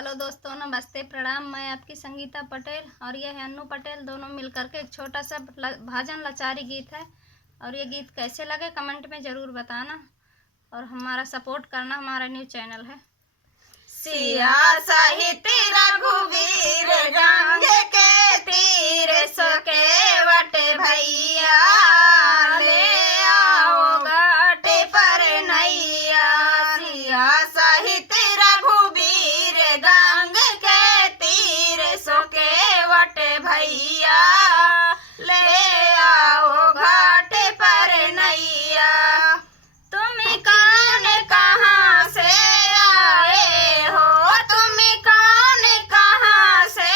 हेलो दोस्तों, नमस्ते, प्रणाम। मैं आपकी संगीता पटेल और ये है अन्नू पटेल। दोनों मिलकर के एक छोटा सा भजन लाचारी गीत है। और ये गीत कैसे लगे कमेंट में ज़रूर बताना और हमारा सपोर्ट करना। हमारा न्यू चैनल है सिया साहित्य रघुवीर गंग के तीर सके वटे भैया ले आओ घाटे पर नैया। सिया साहित्य रघुवीर गंग के तीर सके वटे भैया ले आओ घाटे पर नैया। तुम कौन कहाँ से आए हो, तुम कौन कहाँ से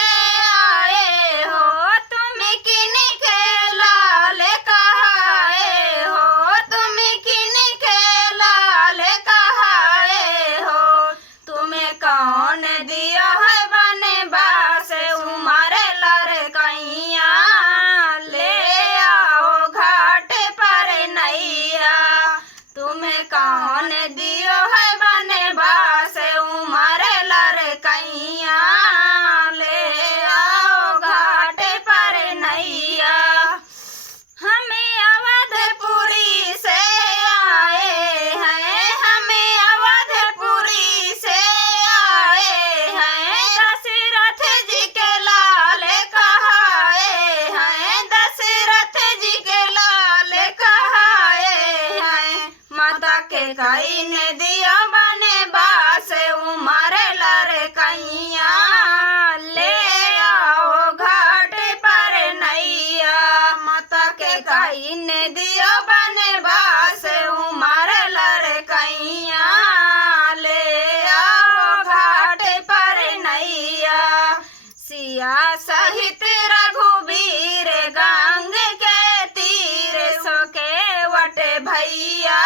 आए हो, तुम किन के लाल कहाए हो, तुम किन के लाल कहाए हो। तुम्हें कौन दिया है बनवास उमर लड़कैया ले आओ घाट पर नैया। तुम्हें कौन दियो है बनवास उमर लड़कैया ले आओ घाट पर नैया। हमें अवधपुरी से आए हैं, हमें अवधपुरी से आए हैं, दशरथ जी के लाल कहाए हैं, दशरथ जी के लाल कहाए हैं। माता के कई ने दिया बनवास उमर लड़कैया ले आओ घाट पर नैया। माता के कई ने दिया बनवास उमर लड़कैया ले आओ घाट पर नैया। सिया सहित रघुवीर गंग के तीर सके वटे भैया